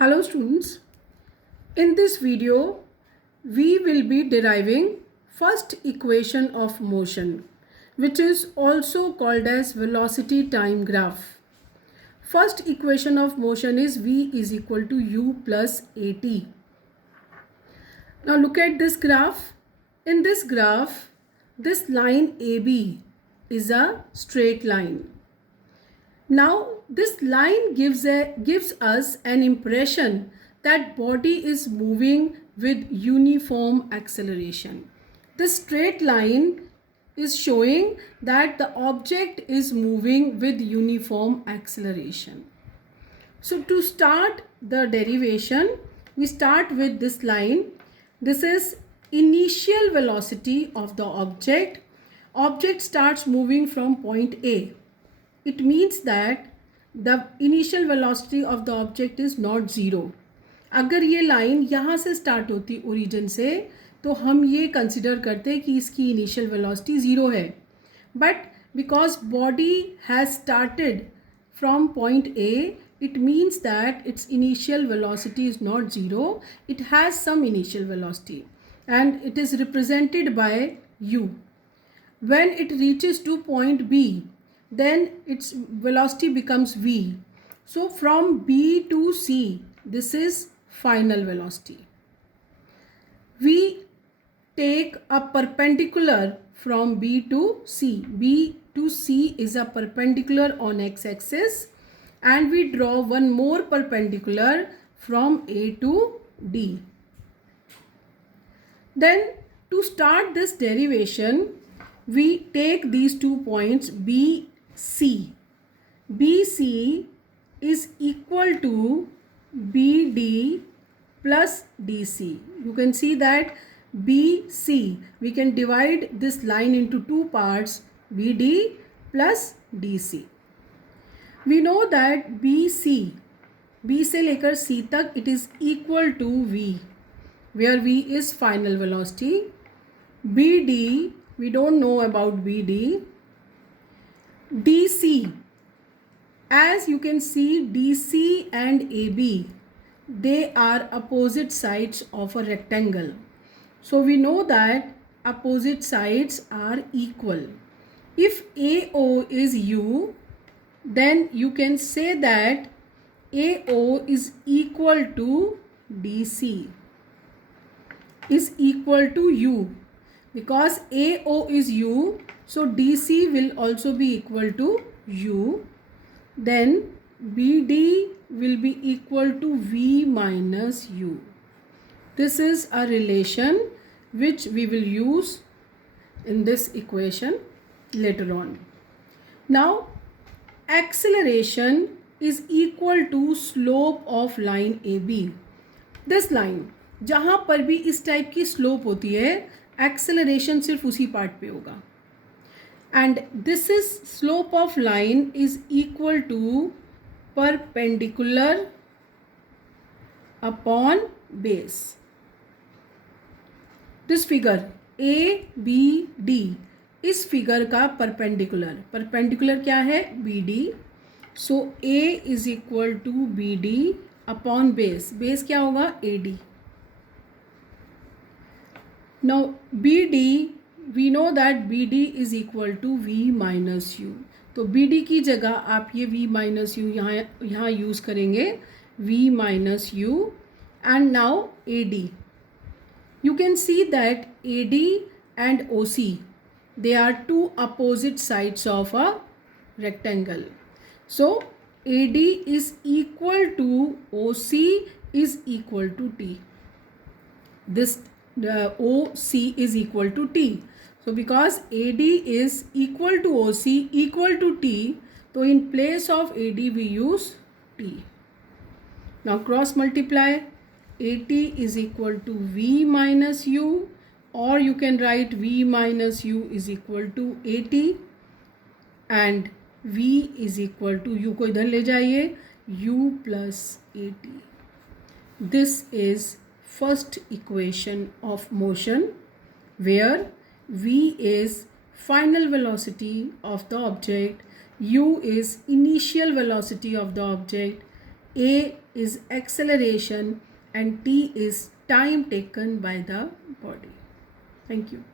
Hello students, in this video we will be deriving first equation of motion, which is also called as velocity time graph. First equation of motion is v is equal to u plus at. Now look at this graph. In this graph, this line AB is a straight line. Now this line gives us an impression that body is moving with uniform acceleration. This straight line is showing that the object is moving with uniform acceleration. So to start the derivation, we start with this line. This is initial velocity of the object. Object starts moving from point A. It means that the initial velocity of the object is not zero. अगर ये line यहाँ से start होती origin से तो हम ये consider करते कि इसकी इनिशियल वेलोसिटी ज़ीरो है, but because body has started from point A, it means that its initial velocity is not zero. It has some initial velocity and it is represented by u. When it reaches to point B, then its velocity becomes v. So from B to C, this is final velocity. We take a perpendicular from B to C. B to C is a perpendicular on x-axis, and we draw one more perpendicular from A to D. Then to start this derivation, we take these 2 points BC. BC is equal to BD plus DC. You can see that BC, we can divide this line into 2 parts, BD plus DC. We know that BC, B से लेकर C तक, it is equal to V, where V is final velocity. BD, we don't know about BD. DC, as you can see, DC and AB, they are opposite sides of a rectangle. So we know that opposite sides are equal. If AO is U, then you can say that AO is equal to DC, is equal to U. Because AO is U, so DC will also be equal to U. Then BD will be equal to V minus U. This is a relation which we will use in this equation later on. Now, acceleration is equal to slope of line AB. This line, जहाँ पर भी इस type की slope होती है, acceleration सिर्फ उसी part पे होगा. And this is slope of line is equal to perpendicular upon base. This figure ABD, इस फिगर का परपेंडिकुलर क्या है, BD. So A is equal to BD upon base क्या होगा, AD. Now BD, we know that BD is equal to V minus U. तो BD की जगह आप ये V minus U यहाँ यूज़ करेंगे, V minus U. And now AD. You can see that AD and OC, they are two opposite sides of a rectangle. So AD is equal to OC is equal to T. This OC is equal to T. So because AD is equal to OC equal to T, so in place of AD we use T. Now cross multiply. AT is equal to V minus U, or you can write V minus U is equal to AT, and V is equal to U को इधर ले जाइए, U plus AT. This is first equation of motion, where V is final velocity of the object, U is initial velocity of the object, A is acceleration and t is time taken by the body. Thank you.